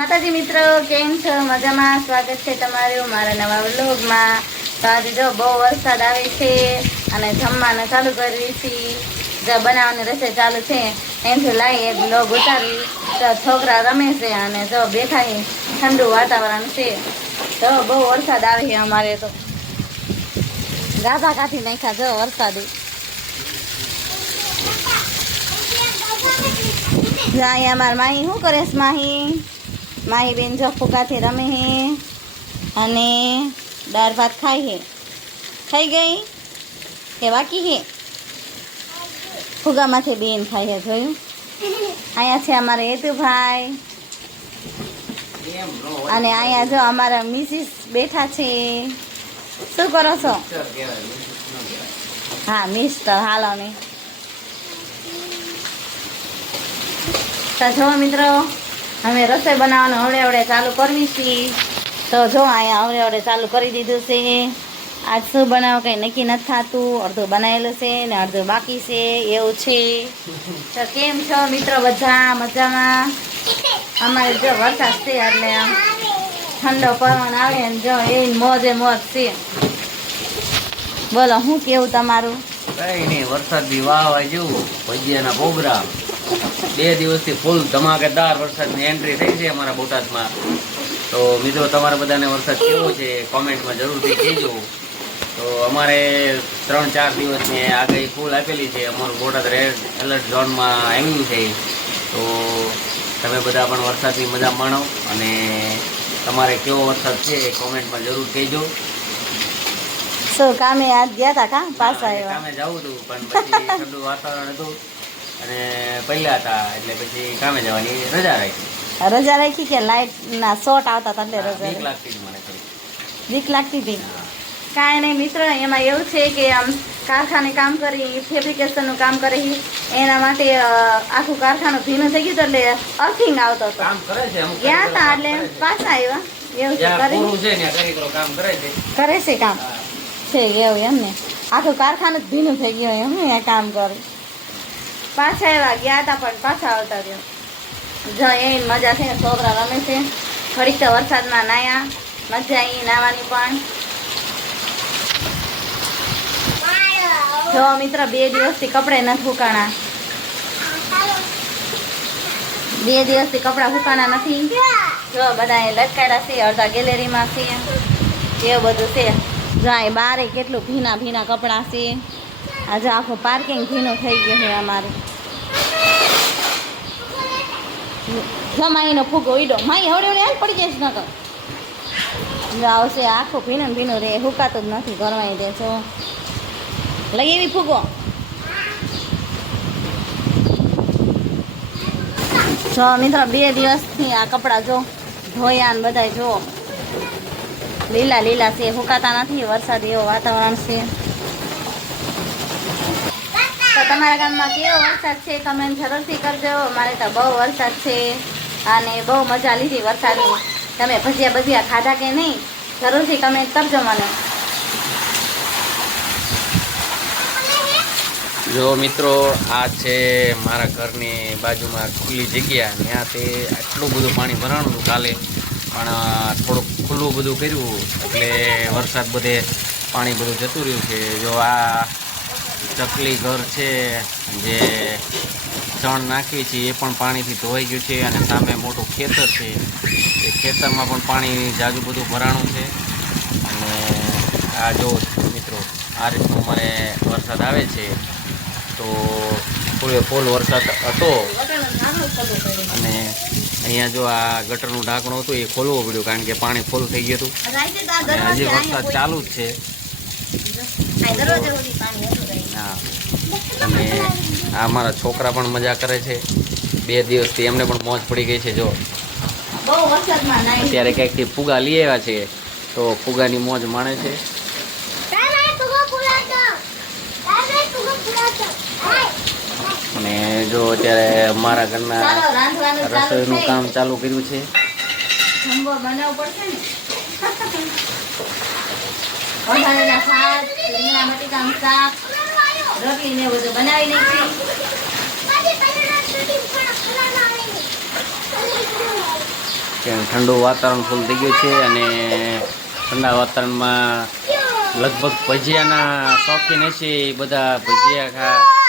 માતાજી મિત્રો, કેમ છો? મજામાં? સ્વાગત છે તમારું મારા નવા વ્લોગમાં. તો આજે જો બહુ વરસાદ આવે છે અને જમવાનું ચાલુ કરી છીએ. જો બનાવવાની રસોઈ ચાલુ છે એમથી લાવી એક વ્લોગ ઉતારી. તો છોકરા રમે છે અને જો બેઠા ઠંડુ વાતાવરણ છે. તો બહુ વરસાદ આવે છે અમારે તો ગાભા કાઢી નાખ્યા જો વરસાદી. અહીંયા અમારા માહી શું કરે છે? માહી બેન જો ફુગાથી રમે હે અને દાળ ભાત ખાય હે. ખાઈ ગઈ કે બાકી હે? ફુગામાંથી બેન ખાય હે. જોયું? અહીંયા છે અમારે હેતુભાઈ અને અહીંયા જો અમારા મિસિસ બેઠા છે. શું કરો છો? હા, મિસ્ટર હાલો ને. તો જો મિત્રો, અમે રસોઈ બનાવવાનું હવડે ચાલુ કરવી છીએ. તો જો અહીંયા હવડે ચાલુ કરી દીધું છે. આજ શું બનાવો કંઈ નક્કી નથી થતું. અડધું બનાવેલું છે ને અડધું બાકી છે, એવું છે. તો કેમ છો મિત્રો? બધા મજામાં? અમારે જો વરસાદ છે એટલે ઠંડો પવન આવે ને જો એ મોજે મોજ છે. બોલો, શું કેવું તમારું? કઈ નહીં, વરસાદની વાહ જેવું ભજીયાના પ્રોગ્રામ. 2 દિવસથી ફૂલ ધમાકેદાર વરસાદની એન્ટ્રી થઈ છે અમારા બોટાદમાં. તો મિત્રો, તમારા બધાને વરસાદ કેવો છે કોમેન્ટમાં જરૂરથી કહેજો. તો અમારે 3-4 દિવસની આગાહી ફૂલ આપેલી છે. અમારું બોટાદ રેડ એલર્ટ ઝોનમાં આવ્યું છે. તો તમે બધા પણ વરસાદની મજા માણો અને તમારે કેવો વરસાદ છે એ કોમેન્ટમાં જરૂર કહેજો. શું કામે આજ ગયા હતા? કા પાછા આવ્યા? કામે જવું હતું પણ પછી ઠંડુ વાતાવરણ હતું અને પહેલા હતા એટલે પછી કામે જવાની રજા રાખી. રજા રાખી કે લાઇટ ના શોર્ટ આવતા હતા એટલે રજા? બીક લાગતી હતી મને થોડી. બીક લાગતી હતી? કાંઈ નહીં મિત્ર, એમાં એવું છે કે આમ કારખાને કામ કરી, ફેબ્રિકેશનનું કામ કરી, એના માટે આખું કારખાનું ભીનું થઈ ગયું એટલે અર્થિંગ આવતો હતો. કામ કરે છે અમુક ગયા હતા એટલે પાછા આવ્યા. એવું છે? કરે છે કામ છે એવું એમ ને? આખું કારખાનું જ ભીનું થઈ ગયું એમ ને? કામ કરે પાછા આવ્યા. ગયા હતા પણ પાછા આવતા રહ્યો. જો એ મજા છે. છોકરા રમે છે. ઘડીક તો વરસાદમાં નાયા, મજા આવી નાવાની પણ. જો મિત્ર, 2 દિવસથી કપડે નથી સુકાણા. 2 દિવસથી કપડાં સુકાણા નથી. જો બધા લટકાયેલા છે, અડધા ગેલેરીમાં છે, એવું બધું છે. જો અહીં બારે કેટલું ભીના કપડાં છે. આજે આખું પાર્કિંગ ભીનું થઈ ગયું છે અમારું. જો માહીનો ફૂગો ઉડ્યો. માહી હવડે હાલ પડી જઈશ નકર. જો આવશે આખું ભીનું રે, સુકાતું જ નથી ઘરમાં દે છો. લઈ એવી ફૂગો. જો મિત્રો, 2 દિવસથી આ કપડાં જો ધોયા ને બધા જો લીલા છે, સુકાતા નથી. વરસાદ એવો વાતાવરણ છે. તો તમારા ગામમાં કેવો વરસાદ છે કમેન્ટ જરૂરથી કરજો. અમારે તો બહુ વરસાદ છે અને બહુ મજા લીધી વરસાદની. તમે ભજીયા ખાધા કે નહીં જરૂરથી કમેન્ટ કરજો મને. જો મિત્રો, આ છે મારા ઘરની બાજુમાં ખુલ્લી જગ્યા. ત્યાં તે આટલું બધું પાણી ભરાણું હતું કાલે, પણ થોડુંક ખુલ્લું બધું કર્યું એટલે વરસાદ બધે પાણી બધું જતું રહ્યું છે. જો આ ચકલી ઘર છે જે ચણ નાખી છે એ પણ પાણીથી ધોવાઈ ગયું છે અને સામે મોટું ખેતર છે એ ખેતરમાં પણ પાણી જાજુ બધું ભરાણું છે. અને આ જો મિત્રો, આ રીતનું અમારે વરસાદ આવે છે. તો ફૂલ વરસાદ હતો અને અહીંયા જો આ ગટરનું ઢાંકણું હતું એ ખોલવું પડ્યું કારણ કે પાણી ફૂલ થઈ ગયું હતું. હજી વરસાદ ચાલુ જ છે. હા, અને આ મારા છોકરા પણ મજા કરે છે. 2 દિવસથી એમને પણ મોજ પડી ગઈ છે. જો અત્યારે ક્યાંકથી ફુગા લઈ આવ્યા છે તો ફુગાની મોજ માણે છે. અને જો અત્યારે મારા ઘરના રસોઈનું કામ ચાલુ કર્યું છે. રોટલી ને બધું બનાવી નાખી. કે ઠંડુ વાતાવરણ ફૂલ થઈ ગયું છે અને ઠંડા વાતાવરણમાં લગભગ ભજીયાના શોખીન હશે એ બધા ભજીયા